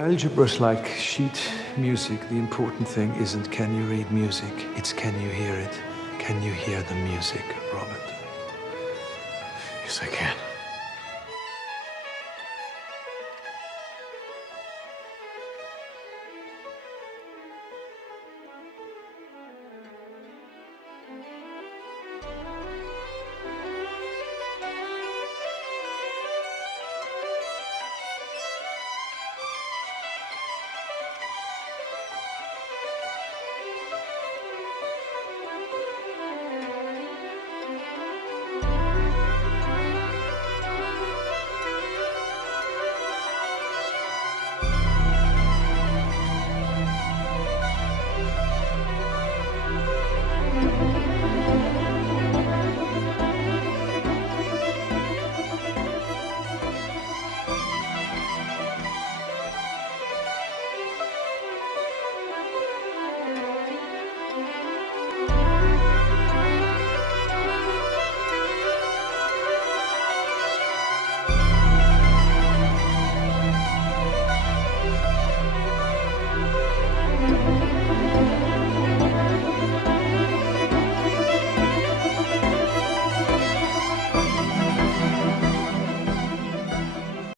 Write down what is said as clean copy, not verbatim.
Algebra's like sheet music. The important thing isn't can you read music, it's can you hear it. Can you hear the music, Robert? Yes, I can.